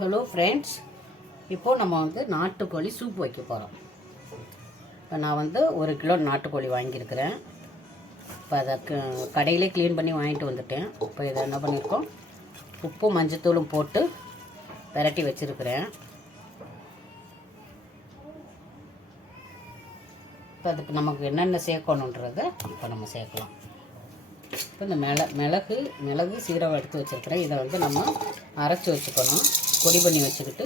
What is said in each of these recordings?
Hello friends, இப்போது நம்ம நாட்டுக்கோழி சூப் வைக்க போகிறோம். இப்போ நான் 1 கிலோ நாட்டுக்கோழி வாங்கியிருக்கிறேன். இப்போ அதை கடையிலே க்ளீன் பண்ணி வாங்கிட்டு வந்துட்டேன். இப்போ இதை என்ன பண்ணியிருக்கோம், உப்பும் மஞ்சத்தூளும் போட்டு விரட்டி வச்சுருக்கிறேன். இப்போ அதுக்கு நமக்கு என்னென்ன சேர்க்கணுன்றதை இப்போ நம்ம சேர்க்கலாம். இப்போ இந்த மிளகு சீரகம் எடுத்து வச்சுருக்கிறேன். இதை நம்ம அரைச்சி வச்சுக்கணும். பொடி பண்ணி வச்சுக்கிட்டு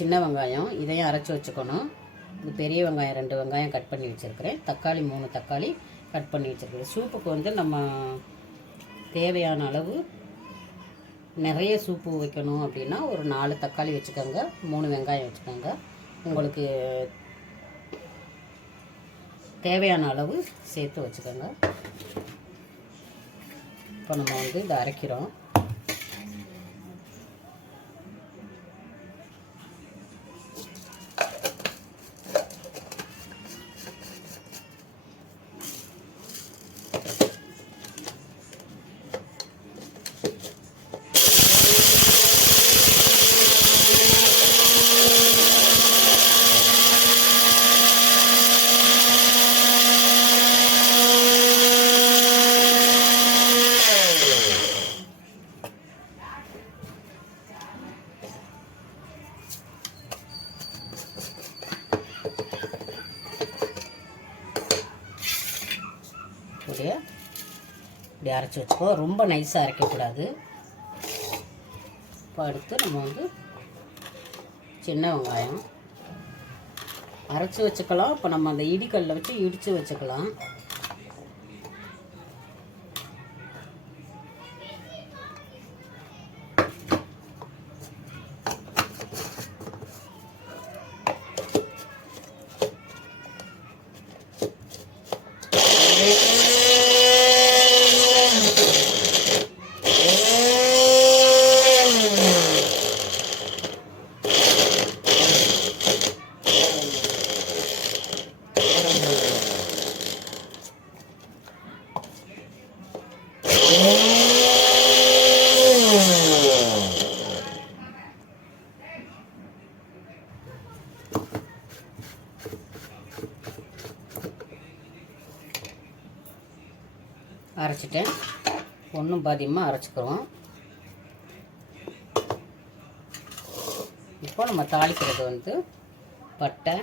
சின்ன வெங்காயம் இதையும் அரைச்சி வச்சுக்கணும். இது பெரிய வெங்காயம் 2 வெங்காயம் கட் பண்ணி வச்சுருக்கிறேன். தக்காளி 3 தக்காளி கட் பண்ணி வச்சுருக்கிறேன். சூப்புக்கு நம்ம தேவையான அளவு நிறைய சூப்பு வைக்கணும் அப்படின்னா ஒரு 4 தக்காளி வச்சுக்கோங்க, 3 வெங்காயம் வச்சுக்கோங்க. உங்களுக்கு தேவையான அளவு சேர்த்து வச்சுக்கோங்க. இப்போ நம்ம இதை அரைக்கிறோம். இப்படி அரைச்சி வச்சுக்கோ. ரொம்ப நைஸாக அரைக்கக்கூடாது. இப்போ அடுத்து நம்ம சின்ன வெங்காயம் அரைச்சி வச்சுக்கலாம். இப்போ நம்ம அந்த இடிக்கல்லில் வச்சு இடித்து வச்சுக்கலாம். அரைச்சிட்டேன். ஒன்றும் பாதியமாக அரைச்சிக்கிறோம். இப்போ நம்ம தாளிக்கிறது பட்டை,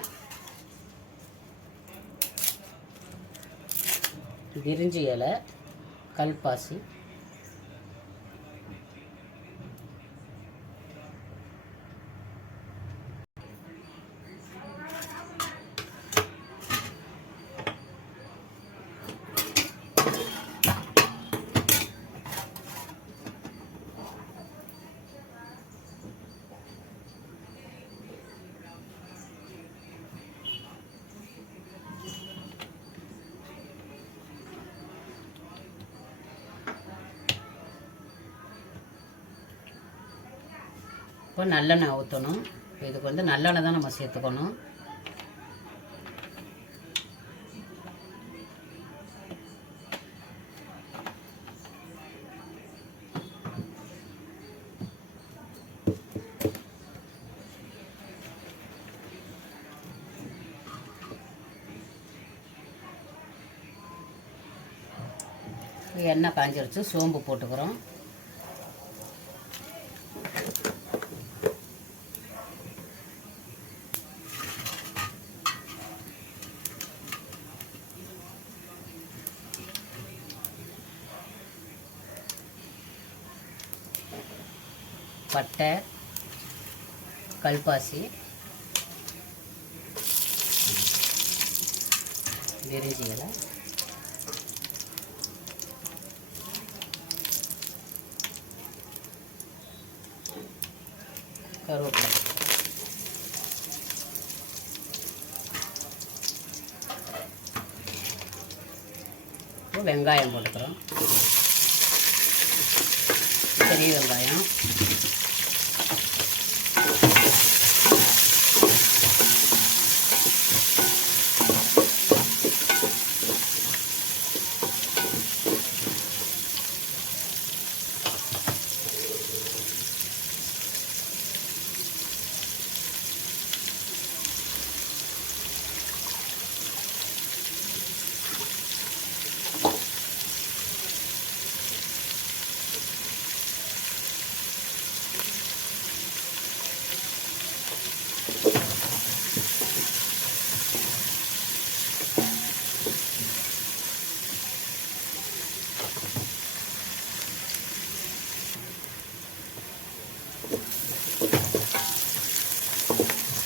பிரிஞ்சி இலை, கல்பாசி, இப்போ நல்லெண்ணெய் ஊற்றணும். இதுக்கு நல்லெண்ணெய் தான் நம்ம சேர்த்துக்கணும். எண்ணெய் காஞ்சிருச்சு. சோம்பு போட்டுக்கிறோம். பட்டை, கல்பாசி, பிரிஞ்சி இலை, கருவேப்பிலை, வெங்காயம் போட்டுக்கிறோம். பெரிய வெங்காயம்,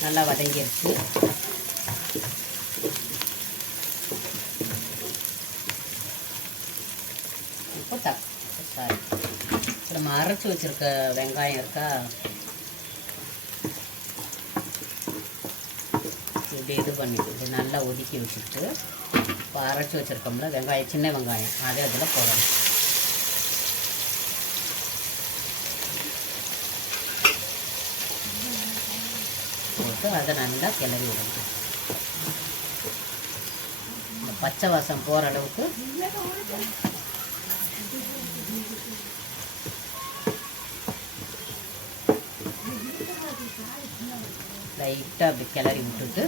நல்லா வதங்கிடுச்சு. இப்போ சாரி, நம்ம அரைச்சி வச்சுருக்க வெங்காயம் இருக்கா, இப்படி இது பண்ணிட்டு இப்படி நல்லா ஒதுக்கி வச்சுட்டு இப்போ அரைச்சி வச்சுருக்கோம்ல வெங்காயம், சின்ன வெங்காயம், அதே அதில் போடணும். போட்டு அதை நல்லா கிளறி விடணும். இந்த பச்சை வாசம் போகிற அளவுக்கு லைட்டாக அப்படி கிளறி விட்டுட்டு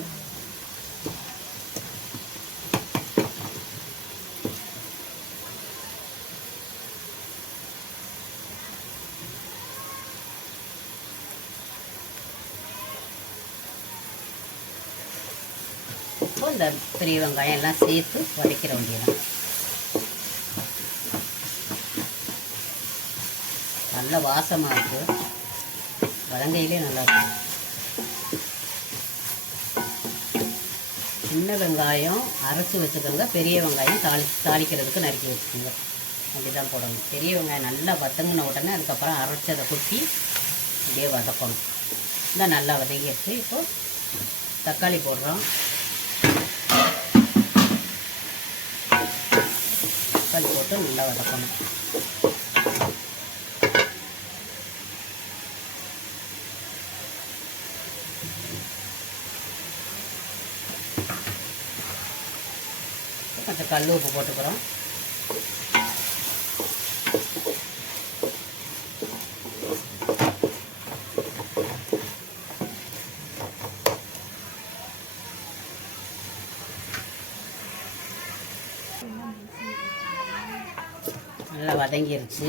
இப்போ இந்த பெரிய வெங்காயம் எல்லாம் சேர்த்து வதக்கிற வேண்டியதான். நல்ல வாசமாக இருக்குது, வதங்கையிலே நல்லாயிருக்கும். சின்ன வெங்காயம் அரைச்சி வச்சுக்கோங்க, பெரிய வெங்காயம் தாளிக்கிறதுக்கு நறுக்கி வச்சுக்கோங்க. அப்படி தான் போடணும். பெரிய வெங்காயம் நல்லா வதங்கின உடனே அதுக்கப்புறம் அரைச்சதை கொட்டி அப்படியே வதக்கணும். இந்த நல்லா வதங்கிடுச்சு. இப்போது தக்காளி போடுறோம். தக்காளி போட்டு நல்லா வதக்கணும். கொஞ்சம் கல் உப்பு போட்டுக்கிறோம். நல்லா வதங்கிருச்சு.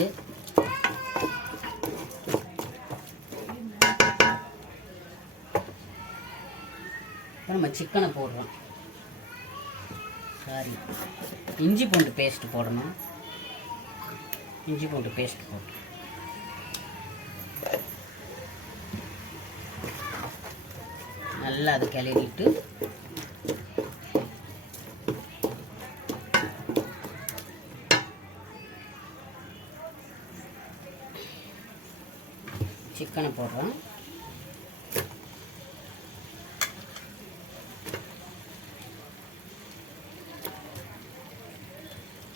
நம்ம சிக்கனை போடுறோம். சாரி, இஞ்சி பூண்டு பேஸ்ட்டு போடணும். இஞ்சி பூண்டு பேஸ்ட் போட்டு நல்லா அதை கிளறிட்டு சிக்கனை போடுறோம்.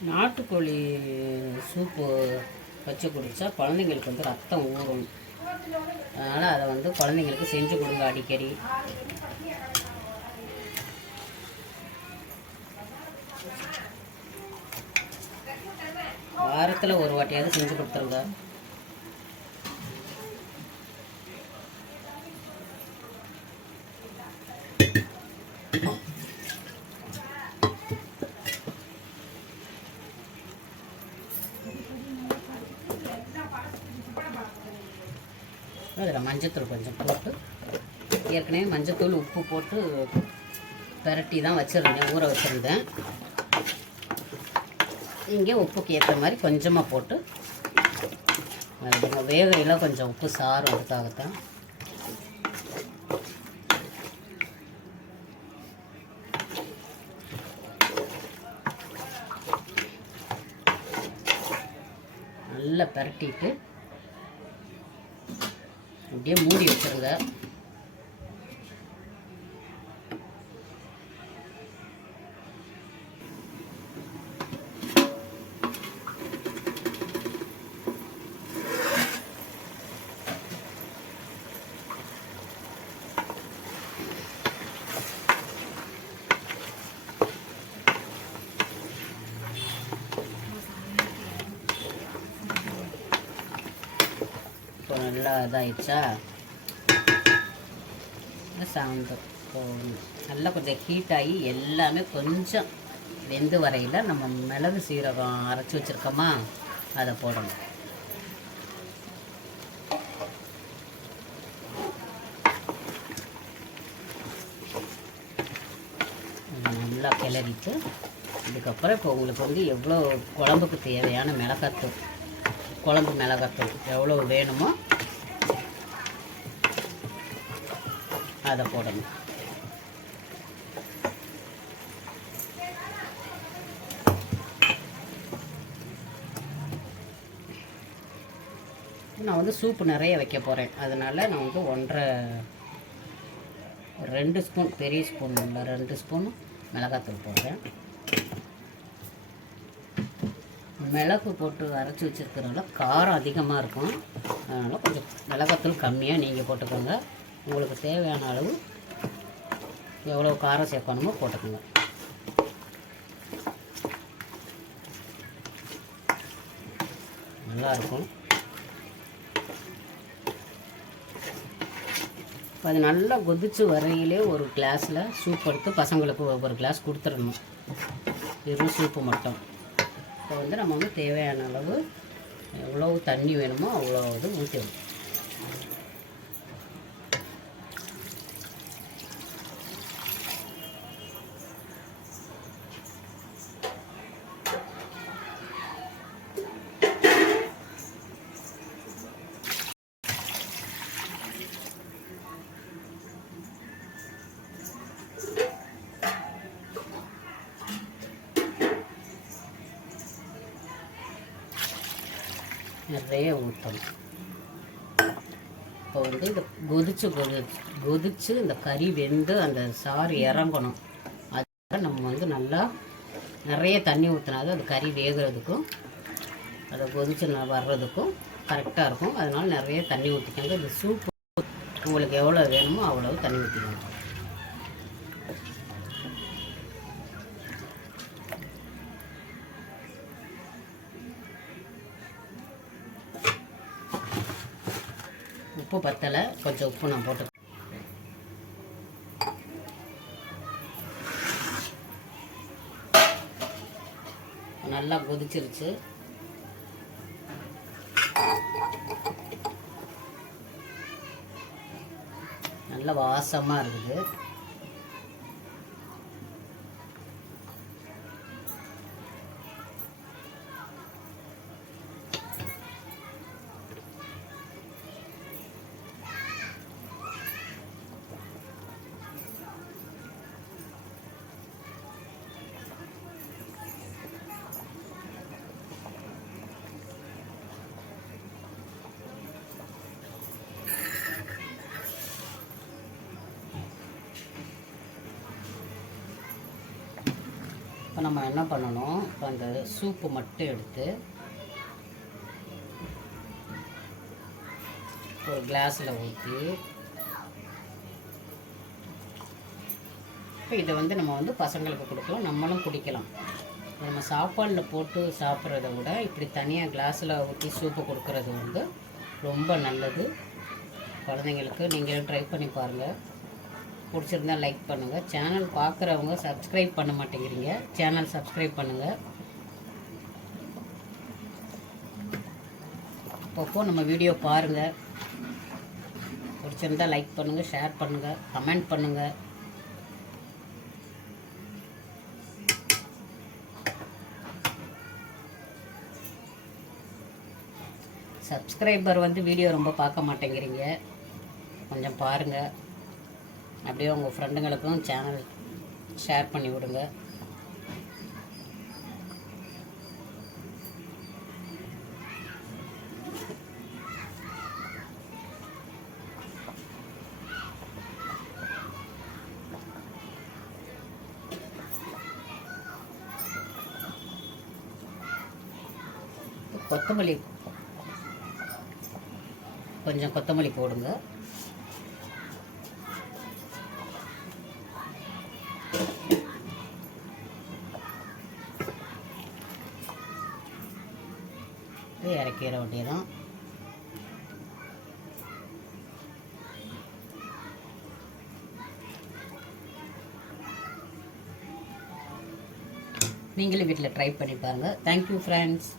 நாட்டுக்கோழி சூப்பு வச்சு குடித்தா குழந்தைங்களுக்கு வந்து ரத்தம் ஊறும். அதனால் அதை வந்து குழந்தைங்களுக்கு செஞ்சு கொடுங்க அடிக்கடி. வாரத்தில் ஒரு வாட்டியாவது செஞ்சு கொடுத்துருங்க. அதில் மஞ்சத்தூள் கொஞ்சம் போட்டு, ஏற்கனவே மஞ்சத்தூள் உப்பு போட்டு பெரட்டி தான் வச்சுருந்தேன், ஊற வச்சுருந்தேன். இங்கே உப்புக்கு ஏற்ற மாதிரி கொஞ்சமாக போட்டு வேகையில் கொஞ்சம் உப்பு சாரும், அதுக்காகத்தான். நல்லா பெரட்டிட்டு அப்படியே மூடி வச்சுருங்க. நல்லா இதாகிடுச்சா, சாந்து போகணும். நல்லா கொஞ்சம் ஹீட் ஆகி எல்லாமே கொஞ்சம் வெந்து வரையில் நம்ம மிளகு சீரகம் அரைச்சி வச்சுருக்கோமா, அதை போடணும். நல்லா கிளறிட்டு இதுக்கப்புறம் இப்போ உங்களுக்கு வந்து எவ்வளோ குழம்புக்கு தேவையான மிளகாத்தூள், குழம்பு மிளகாத்தூள் எவ்வளோ வேணுமோ அதை போடணும். நான் வந்து சூப்பு நிறைய வைக்க போகிறேன், அதனால் நான் வந்து 2 ஸ்பூன், பெரிய ஸ்பூன் இல்லை 2 ஸ்பூன் மிளகாத்தூள் போடுறேன். மிளகு போட்டு அரைச்சி வச்சுருக்கிறதுனால காரம் அதிகமாக இருக்கும், அதனால் கொஞ்சம் மிளகாத்தூள் கம்மியாக நீங்கள் போட்டுக்கோங்க. உங்களுக்கு தேவையான அளவு எவ்வளோ காரம் சேர்க்கணுமோ போட்டுக்கோங்க. நல்லாயிருக்கும். அது நல்லா கொதித்து வரையிலே ஒரு கிளாஸில் சூப் எடுத்து பசங்களுக்கு ஒவ்வொரு கிளாஸ் கொடுத்துடணும். வெறும் சூப்பு மட்டும். இப்போ வந்து நம்ம வந்து தேவையான அளவு எவ்வளோ தண்ணி வேணுமோ அவ்வளோ இது ஊற்றிடணும். நிறைய ஊற்றணும். இப்போ வந்து இந்த கொதிச்சு இந்த கறி வெந்து அந்த சாறு இறங்கணும். அதுக்காக நம்ம வந்து நல்லா நிறைய தண்ணி ஊற்றினாதான் அது கறி வேகிறதுக்கும் அதை கொதிச்சு வர்றதுக்கும் கரெக்டாக இருக்கும். அதனால் நிறைய தண்ணி ஊற்றிக்கோங்க. இந்த சூப் உங்களுக்கு எவ்வளோ வேணுமோ அவ்வளோ தண்ணி ஊற்றிக்கோங்க. உப்பு பத்தலை, கொஞ்சம் உப்பு நான் போட்டு நல்லா கொதிச்சிருச்சு. நல்ல வாசமாக இருக்குது. இப்போ நம்ம என்ன பண்ணணும், இப்போ அந்த சூப்பு மட்டும் எடுத்து ஒரு கிளாஸில் ஊற்றி இப்போ இதை வந்து நம்ம வந்து பசங்களுக்கு கொடுக்கலாம், நம்மளும் குடிக்கலாம். நம்ம சாப்பாடில் போட்டு சாப்பிட்றத விட இப்படி தனியாக கிளாஸில் ஊற்றி சூப்பு கொடுக்கறது வந்து ரொம்ப நல்லது குழந்தைங்களுக்கு. நீங்களும் ட்ரை பண்ணி பாருங்கள். பிடிச்சிருந்தா லைக் பண்ணுங்கள். சேனல் பார்க்குறவங்க சப்ஸ்கிரைப் பண்ண மாட்டேங்கிறீங்க, சேனல் சப்ஸ்கிரைப் பண்ணுங்கள். அப்பப்போ நம்ம வீடியோ பாருங்கள். பிடிச்சிருந்தா லைக் பண்ணுங்கள், ஷேர் பண்ணுங்கள், கமெண்ட் பண்ணுங்கள். சப்ஸ்கிரைபர் வந்து வீடியோ ரொம்ப பார்க்க மாட்டேங்கிறீங்க, கொஞ்சம் பாருங்கள். அப்படியே உங்கள் ஃப்ரெண்டுங்களுக்கும் சேனல் ஷேர் பண்ணி விடுங்க. கொத்தமல்லி, கொஞ்சம் கொத்தமல்லி போடுங்க. இறக்கிற வேண்டியதான். நீங்களும் வீட்டில் ட்ரை பண்ணி பாருங்கள். Thank you friends.